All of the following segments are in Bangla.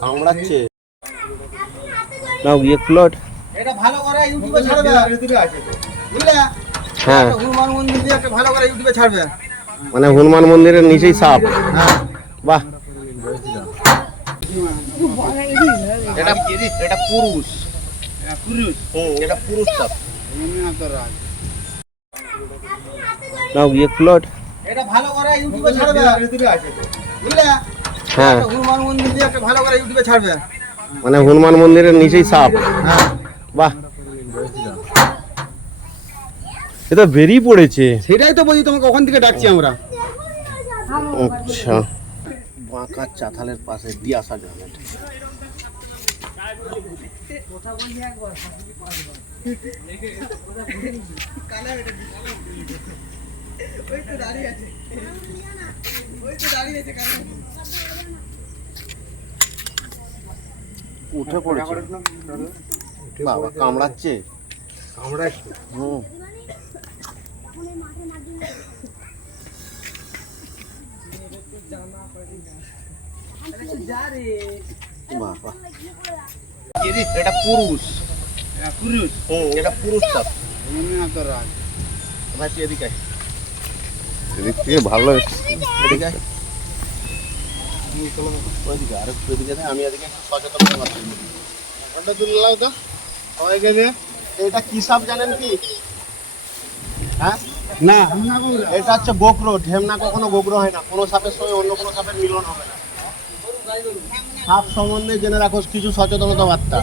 কামড়াচ্ছে। নাও গিয়ে ফ্লোট এটা ভালো করে ইউটিউবে ছাড়বে। ইউটিউবে আছে বুঝলে? হ্যাঁ। হনুমান মন্দির দিয়ে একটা ভালো করে ইউটিউবে ছাড়বে। মানে হনুমান মন্দিরের নিচেই সাপ হ্যাঁ। বাহ। এটা এটা পুরুষ। পুরুষ এটা পুরুষ সাপ নাও গিয়ে ফ্লোট এটা ভালো করে ইউটিউবে ছাড়বে। বুঝলে? হ্যাঁ। হনুমান মন্দির দিয়ে একটা ভালো করে ইউটিউবে ছাড়বে। মানে হনুমান মন্দিরের নিচেই সাপ হ্যাঁ। বাহ। এটা বেরিয়ে পড়েছে। সেটাই তো বলি তোমাকে ওখান থেকে ডাকছি আমরা। আচ্ছা। বাঁকা চাতালের পাশে দিয়াসা গ্রামের উঠে পড়েছে। বাবা কামড়াচ্ছে। আমরা হুম। এটা পুরুষ। পুরুষ হুম এটা পুরুষ সাপ ভাই তুই এদিকে এদিক থেকে ভালো এদিকে ওইদিকে আর একটু এদিকে আমি এদিকে সচেতন পারছি ফটো তো। সবাইকে এটা কি সাপ জানেন কি? হ্যাঁ? না। এটা হচ্ছে গোকরো ঢেমনা কখনো গোকরো হয় না। কোনো সাপের সঙ্গে অন্য কোনো সাপের মিলন হবে না। সাপ সম্বন্ধে জেনে রাখো কিছু সচেতনতা বার্তা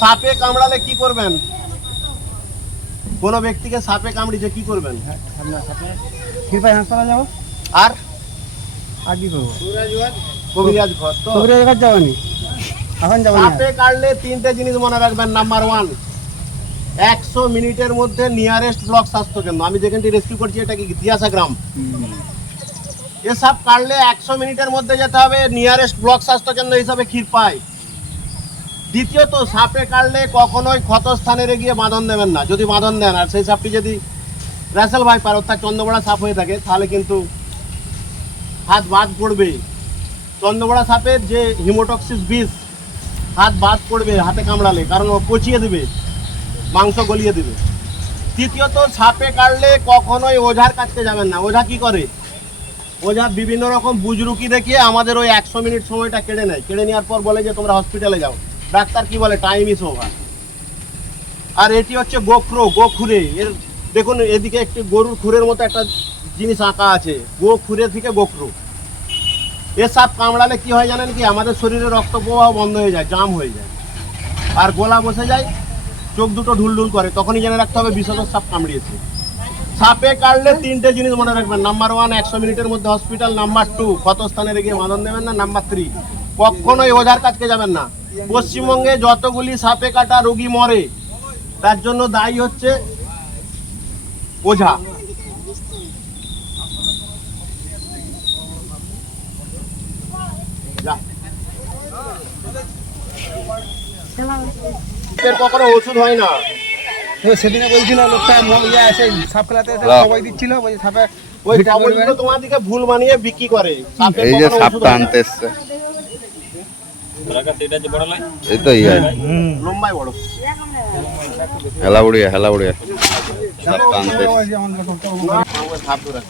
সাপে কামড়ালে কি করবেন? কোনো ব্যক্তিকে সাপে কামড়িছে কি করবেন? কৃপায় হাসপাতাল যাব। আর? আর কি করব? কবিরাজ ঘর তো। কবিরাজ কাছে যাবনি এখন যাব সাপে কাটলে তিনটে জিনিস মনে রাখবেন নাম্বার ওয়ান একশো মিনিটের মধ্যে নিয়ারেস্ট ব্লক স্বাস্থ্য কেন্দ্র আমি যেখানটি রেস্কিউ করছি এটা কি দিয়াসা গ্রাম? এ সাপ কাটলে একশো মিনিটের মধ্যে যেতে হবে নিয়ারেস্ট ব্লক স্বাস্থ্য কেন্দ্র হিসাবে ক্ষীর পায়। দ্বিতীয়ত সাপে কাটলে কখনোই ক্ষতস্থানে গিয়ে বাঁধন দেবেন না যদি বাঁধন দেন। আর সেই সাপটি যদি র্যাসেল ভাইপার অর্থাৎ চন্দ্রবড়া সাপ হয়ে থাকে তাহলে কিন্তু হাত বাদ পড়বে। চন্দ্রবড়া সাপের যে হিমোটক্সিস বিষ হাত বাদ পড়বে হাতে কামড়ালে কারণ ও পচিয়ে দেবে। মাংস গলিয়ে দেবে। তৃতীয়ত, সাপে কাটলে কখনোই ওঝার কাটতে যাবেন না। ওঝা কি করে? ওঝা বিভিন্ন রকম বুজরুকি দেখিয়ে আমাদের ওই একশো মিনিট সময়টা কেড়ে নেয়। কেড়ে নেওয়ার পর বলে যে, তোমরা হসপিটালে যাও। ডাক্তার কি বলে? টাইম ইস ওভার আর এটি হচ্ছে গোখরো, গোখুরে। এর দেখুন, এদিকে একটি গরুর খুরের মতো একটা জিনিস আঁকা আছে। গো খুরে থেকে গোখরো। এ সাপ কামড়ালে কি হয় জানেন কি? আমাদের শরীরে রক্ত প্রবাহ বন্ধ হয়ে যায়, জাম হয়ে যায়। আর গোলা বসে যায় চোখ দুটো ঢুলঢুল করে, তখনই জেনে রাখতে হবে বিষধর সাপ কামড়িয়েছে। সাপে কাটলে তিনটে জিনিস মনে রাখবেন। নাম্বার ওয়ান একশো মিনিটের মধ্যে হসপিটাল নাম্বার টু ক্ষতস্থানে রেখে বাঁধন দেবেন না নাম্বার থ্রি কখনোই ওঝার কাছকে যাবেন না। পশ্চিমবঙ্গে যতগুলি সাপে কাটা রোগী মরে, তার জন্য দায়ী হচ্ছে ওঝা। এর কখনো ওষুধ হয় না। সেদিনে বলছিল লোকটা ইয়ে আছে সাপ খেলাতে এসে সবাই দিচ্ছিল বলছে সাপে ওই খবরগুলো তোমাদেরকে ভুল বানিয়ে বিক্রি করে। এই যে সাপটা আনতে এসছে। এই তো ইয়ে। লম্বাই বড়। হেলা উড়িয়া হেলা উড়িয়া সাপটা আনতে সাপ ধরে।